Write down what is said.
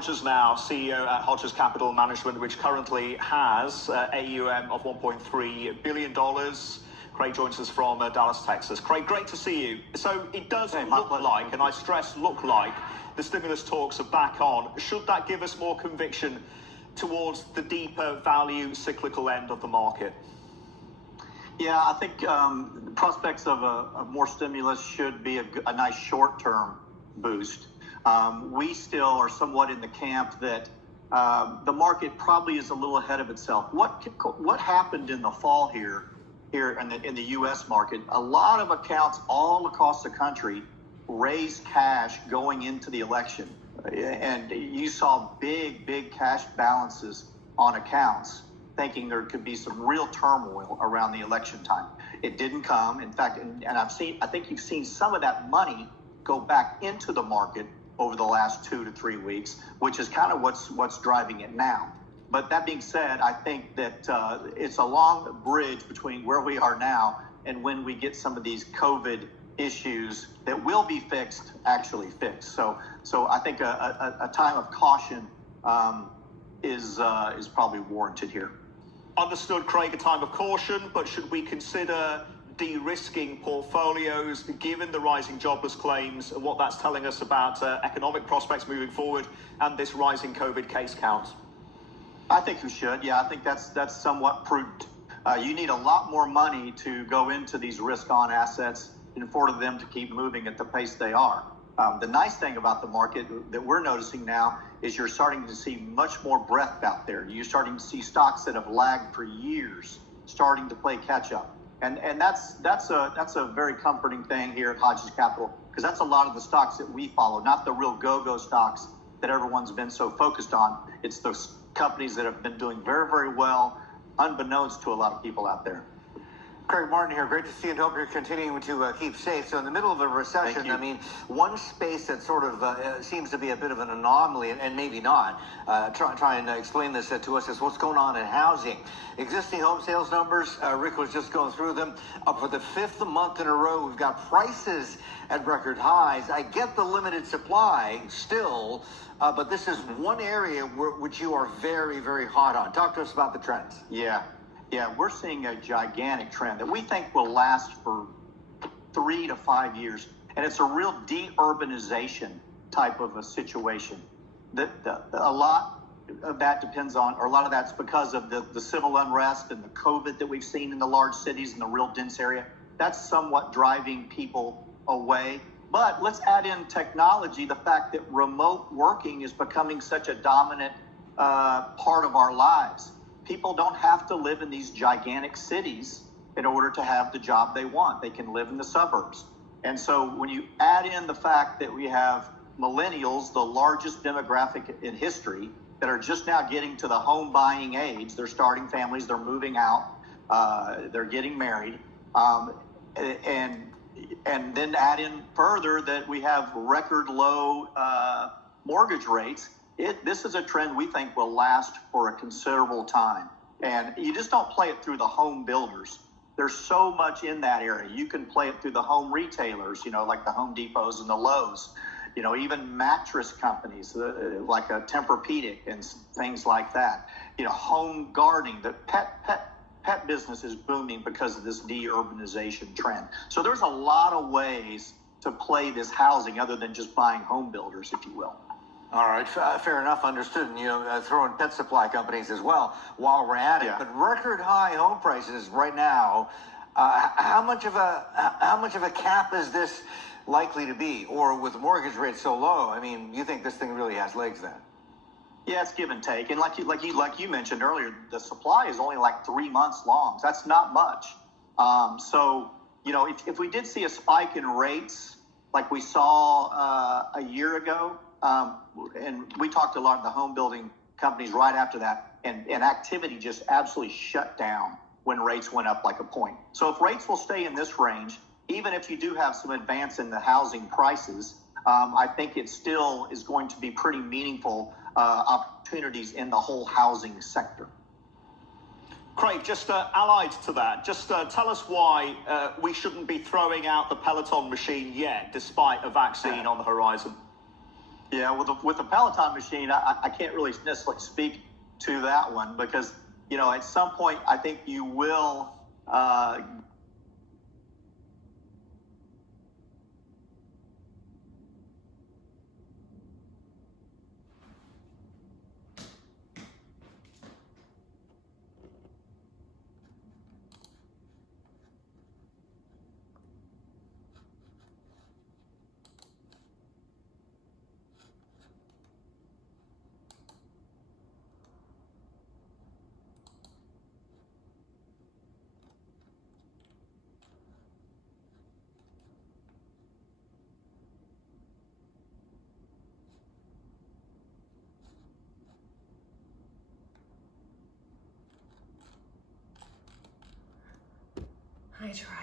Hodges now, CEO at Hodges Capital Management, which currently has AUM of $1.3 billion. Craig joins us from Dallas, Texas. Craig, great to see you. So it does look like, and I stress look like, the stimulus talks are back on. Should that give us more conviction towards the deeper value cyclical end of the market? Yeah, I think the prospects of more stimulus should be a nice short-term boost. We still are somewhat in the camp that the market probably is a little ahead of itself. What happened in the fall here in the U.S. market? A lot of accounts all across the country raised cash going into the election, and you saw big cash balances on accounts, thinking there could be some real turmoil around the election time. It didn't come. In fact, and I think you've seen some of that money go back into the market over the last 2 to 3 weeks, which is kind of what's driving it now. But that being said, I think that it's a long bridge between where we are now and when we get some of these COVID issues that will be fixed, actually fixed. So I think a time of caution is probably warranted here. Understood, Craig, a time of caution, but should we consider de-risking portfolios given the rising jobless claims and what that's telling us about economic prospects moving forward and this rising COVID case count? I think we should. Yeah, I think that's somewhat prudent. You need a lot more money to go into these risk-on assets in order for them to keep moving at the pace they are. The nice thing about the market that we're noticing now is you're starting to see much more breadth out there. You're starting to see stocks that have lagged for years starting to play catch up. And that's a very comforting thing here at Hodges Capital, because that's a lot of the stocks that we follow, not the real go-go stocks that everyone's been so focused on. It's those companies that have been doing very well, unbeknownst to a lot of people out there. Craig Martin here. Great to see you, and hope you're continuing to keep safe. So in the middle of a recession, I mean, one space that sort of seems to be a bit of an anomaly, and maybe not, try and explain this to us, is what's going on in housing. Existing home sales numbers, Rick was just going through them, up for the 5th month in a row. We've got prices at record highs. I get the limited supply still, but this is one area which you are very hot on. Talk to us about the trends. Yeah, we're seeing a gigantic trend that we think will last for 3 to 5 years. And it's a real de-urbanization type of a situation. A lot of that depends on, or a lot of that's because of the civil unrest and the COVID that we've seen in the large cities and the real dense area. That's somewhat driving people away. But let's add in technology, the fact that remote working is becoming such a dominant part of our lives. People don't have to live in these gigantic cities in order to have the job they want. They can live in the suburbs. And so when you add in the fact that we have millennials, the largest demographic in history, that are just now getting to the home buying age, they're starting families, they're moving out, they're getting married, and then add in further that we have record low mortgage rates. This is a trend we think will last for a considerable time. And you just don't play it through the home builders. There's so much in that area. You can play it through the home retailers, like the Home Depots and the Lowe's, even mattress companies like a Tempur-Pedic and things like that. Home gardening, the pet business is booming because of this de-urbanization trend. So there's a lot of ways to play this housing other than just buying home builders, if you will. All right, fair enough, understood. And throw in pet supply companies as well while we're at it. Yeah. But record high home prices right now. How much of a cap is this likely to be? Or with mortgage rates so low, I mean, you think this thing really has legs then? Yeah, it's give and take. And like you mentioned earlier, the supply is only like 3 months long. So that's not much. So if we did see a spike in rates like we saw a year ago. And we talked to a lot of the home building companies right after that, and activity just absolutely shut down when rates went up like a point. So if rates will stay in this range, even if you do have some advance in the housing prices, I think it still is going to be pretty meaningful opportunities in the whole housing sector. Craig, just allied to that, just tell us why we shouldn't be throwing out the Peloton machine yet, despite a vaccine on the horizon. Yeah, with the Peloton machine, I can't really necessarily speak to that one because, you know, at some point I think you will I try.